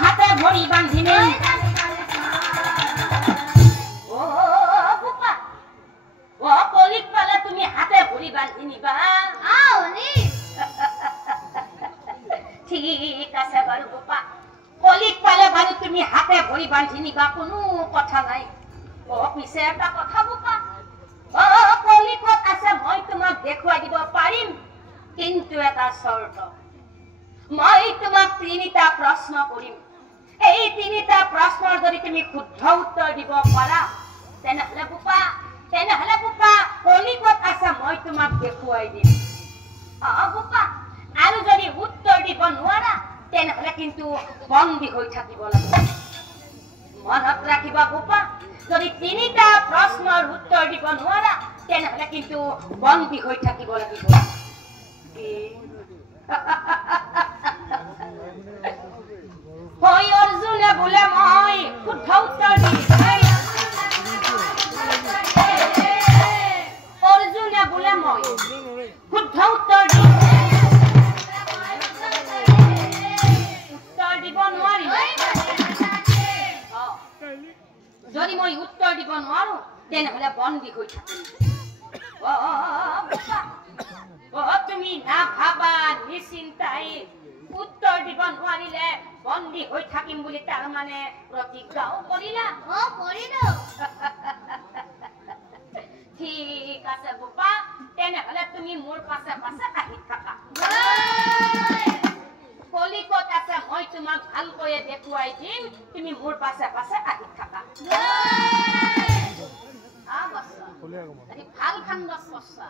হাতে ভৰি বান্ধিনে কলিক পালে তুমি হাতে ভৰি বান্ধি নিবা ঠিক আছে বাৰু বোপা কলিক পালে বাৰু তুমি হাতে ভৰি বান্ধি নিবা কোনো কথা নাই পিছে এটা কথা বোপা কলিকত আছে মই তোমাক দেখুৱাই দিব পাৰিম কিন্তু এটা চৰ্ত মই তোমাক তিনিটা প্ৰশ্ন কৰিম এই তিনিটা প্ৰশ্নৰ যদি তুমি শুদ্ধ উত্তৰ দিব পাৰা তেনেহলে বোপা কলিকত আছে মই তোমাক দেখুৱাই দিম বোপা আৰু যদি উত্তৰ দিব নোৱাৰা তেনেহলে কিন্তু বন্দী হৈ থাকিব লাগিব মনত ৰাখিবা বোপা যদি তিনিটা প্ৰশ্নৰ উত্তৰ দিব নোৱাৰা তেনেহলে কিন্তু বন্দী হৈ থাকিব লাগিব হয় অৰ্জুনে বোলে মই শুদ্ধ উত্তৰ দিম অৰ্জুনে বোলে মই শুদ্ধ উত্তৰ দিম উত্তৰ দিব নোৱাৰিম যদি মই উত্তৰ দিব নোৱাৰো তেনেহলে বন্দী হৈ থাকিম তুমি না ভাবা নিশ্চিন্তাই উত্তৰ দিব নোৱাৰিলে বন্দী হৈ থাকিম বুলি তাৰ মানে প্ৰতিজ্ঞাও কৰিলা ঠিক আছে বোপা তেনেহলে তুমি মোৰ পাছে পাছে আহি থাকা কলিকত আছে মই তোমাক ভালকৈ দেখুৱাই দিম তুমি মোৰ পাছে পাছে আহি থাকা ভাল খান্দছ কৰছা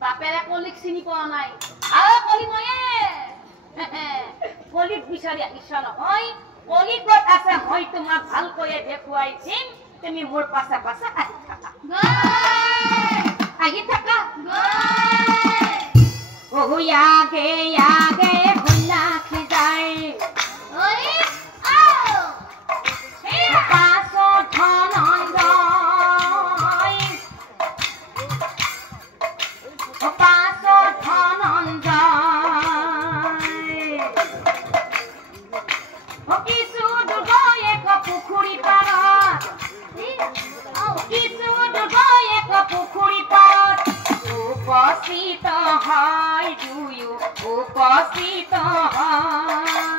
বাপেৰে কলিক চিনি পোৱা নাই কলি ময়ে কলিক বিচাৰি আহিছ নহয় কলিকত আছে মই তোমাক ভালকৈ দেখুৱাই দিম তুমি মোৰ পাছে পাছে আহি থাকা আগে আগে ভুলা খিজাই পাছত ধনঞ্জয় কিছু ডুবই এক পুখুৰী পাৰত উপস্থিত হয় দুয়ো উপস্থিত হয়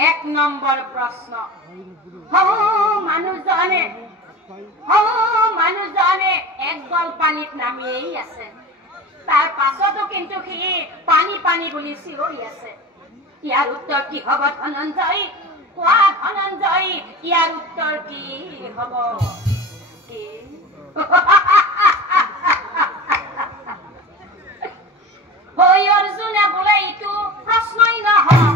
এক নম্বৰ প্ৰশ্ন মানুহজনে এক গল পানীত নামিয়েই আছে তাৰ পাছতো কিন্তু সি পানী পানী বুলি চিঞৰি আছে ইয়াৰ উত্তৰ কি হ'ব ধনঞ্জয় কোৱা ধনঞ্জয় ইয়াৰ উত্তৰ কি হ'ব হয় অৰ্জুনে বোলে এইটো প্ৰশ্নই নহয়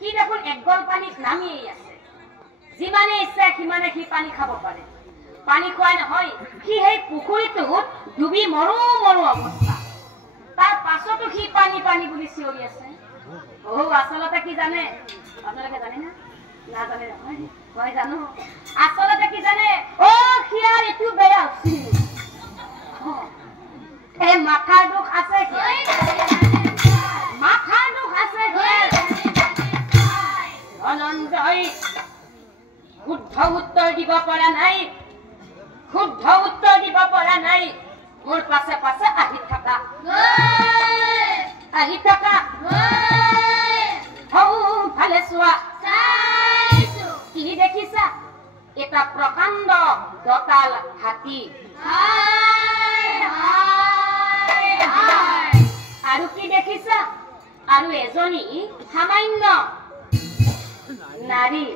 সি দেখোন এক গল পানীত নামিয়েই আছে যিমানে ইচ্ছা সিমানে সি পানী খাব পাৰে পানী খোৱাই নহয় সি সেই পুখুৰীটোত ডুবি মৰো মৰো অৱস্থা তাৰ পাছতো সি পানী পানী বুলি চিঞৰি আছে। আচলতে কি জানে? আপোনালোকে জানে না? নাজানে নহয়, মই জানো। আচলতে কি জানে? সিয়াৰ এইটো বেয়া হৈছিল, এই মাথাৰ দুখ আছে, মাথাৰ দুখ আছে। ধনঞ্জয় শুদ্ধ উত্তৰ দিব পৰা নাই, শুদ্ধ উত্তৰ দিব পৰা নাই। মোৰ পাছে পাছে আহি থাকা, আহি থাকা। ভালে চোৱা, কি দেখিছা? এটা প্ৰকাণ্ড দঁতাল হাতী। আৰু কি দেখিছা? আৰু এজনী সামান্য নাৰী।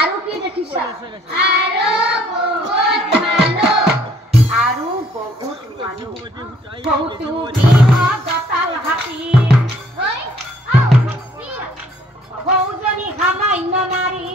আৰু কি দেখিছা? আৰু বহুত মানুহ, বহুতো দঁতাল হাতী, বহুজনী সামান্য নাৰী।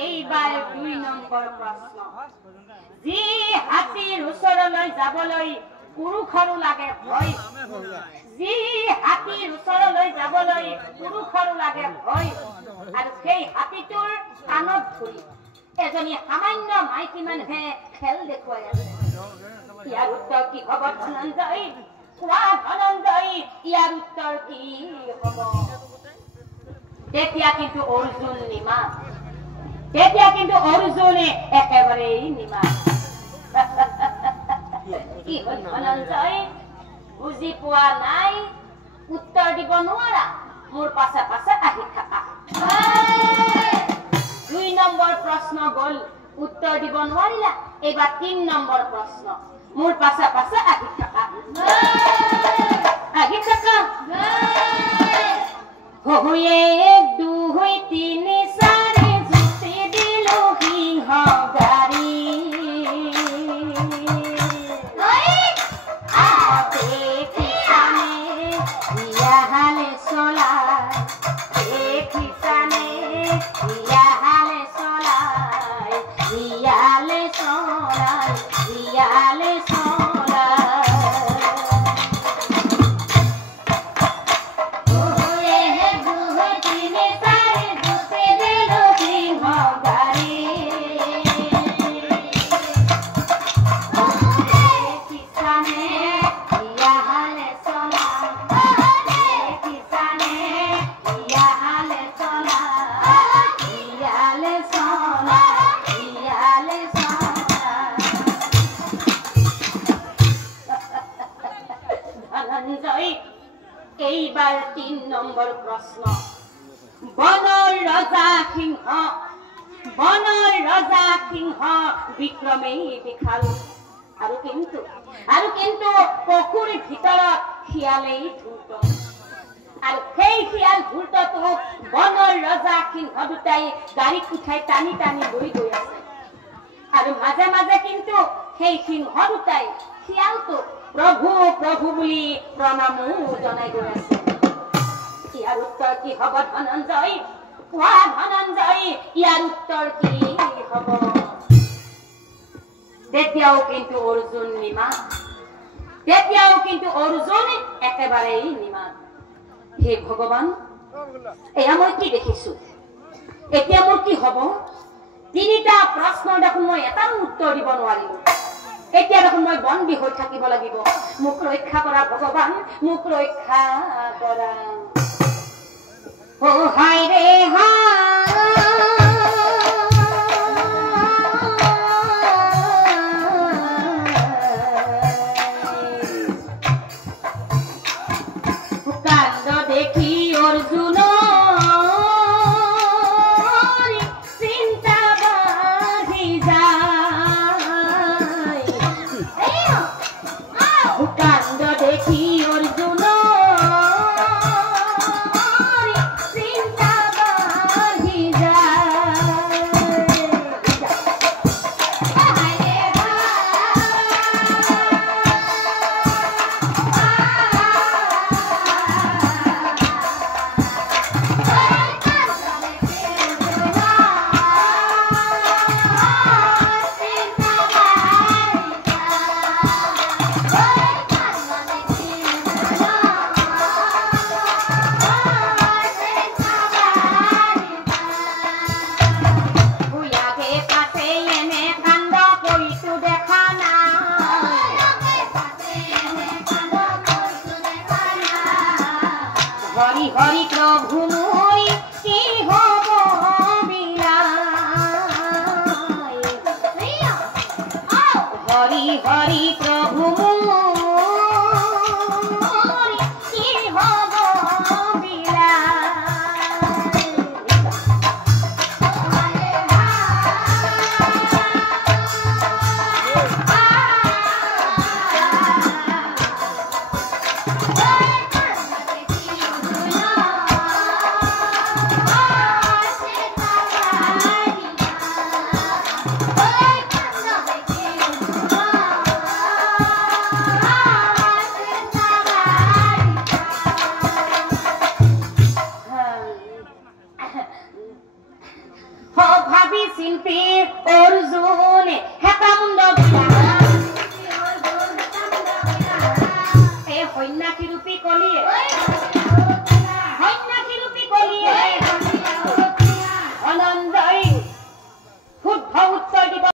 এইবাৰ ২ নম্বৰ প্ৰশ্ন। যি হাতীৰ ওচৰলৈ যাবলৈ পুৰুষৰো লাগে ভয়, যি হাতীৰ ওচৰলৈ যাবলৈ পুৰুষৰো লাগে ভয়, আৰু সেই হাতীটোৰ কাণত ধৰি এজনী সামান্য মাইকী মানুহে খেল দেখুৱাই আছে। ইয়াৰ উত্তৰ কি হ'ব ধনঞ্জয়? কোৱা ধনঞ্জয়, ইয়াৰ উত্তৰ কি হ'ব? তেতিয়া কিন্তু অৰ্জুন নিমাত, তেতিয়া কিন্তু অৰ্জুনে একেবাৰেই নিমাত। কি হ'ল ধনঞ্জয়? বুজি পোৱা নাই, উত্তৰ দিব নোৱাৰা? মোৰ পাছে পাছে আহি থাকা। ২ নম্বৰ প্ৰশ্ন গ'ল, উত্তৰ দিব নোৱাৰিলা। এইবাৰ ৩ নম্বৰ প্ৰশ্ন, মোৰ পাছে পাছে আহি থাকা, আহি থাকা। ১ ২ ৩ ৪ জুতি দিলো সিংহ গাড়ী। দেখিছানে ইয়াহালে চলাই, দেখিছানে ইয়াহালে চলাই, ইয়ালে চলাই, ইয়ালে চলাই। এইবাৰ ৩ নম্বৰ প্ৰশ্ন। বনৰ ৰজা সিংহ, বনৰ ৰজা সিংহ বিক্ৰমেই বিশাল, আৰু কিন্তু পুখুৰীৰ ভিতৰত শিয়ালেই ধূৰ্ত, আৰু সেই শিয়াল ধূৰ্তটোক বনৰ ৰজা সিংহ দুটাই গাড়ীত উঠাই টানি টানি লৈ গৈ আছে। আৰু মাজে মাজে কিন্তু সেই সিংহ দুটাই শিয়ালটোক প্ৰভু প্ৰভু বুলি প্ৰণামো জনাই গৈ আছে। ইয়াৰ উত্তৰ কি হ'ব ধনঞ্জয়? কোৱা ধনঞ্জয়, ইয়াৰ উত্তৰ কি হ'ব? তেতিয়াও কিন্তু অৰ্জুন নিমাত, তেতিয়াও কিন্তু অৰ্জুন একেবাৰেই নিমাত। হে ভগৱান, এয়া মই কি দেখিছো? এতিয়া মোৰ কি হ'ব? ৩টা প্ৰশ্ন দেখোন মই এটাও উত্তৰ দিব নোৱাৰিলো। এতিয়া দেখোন মই বন্দী হৈ থাকিব লাগিব। মোক ৰক্ষা কৰা ভগৱান, মোক ৰক্ষা কৰা। ও হায় রে কান্দ দেখি অর্জুন চিন্তা বাড়ি যায় কান্দ দেখি অর্জুন হরি হরি প্রভু মই কি হব বিলায় হরি হরি প্রভু মই কি হব বিলায় ভাবি শিল্পী অর্জুন হেতামুণ্ড এ সন্ন্যাসী ৰূপী কলিয়ে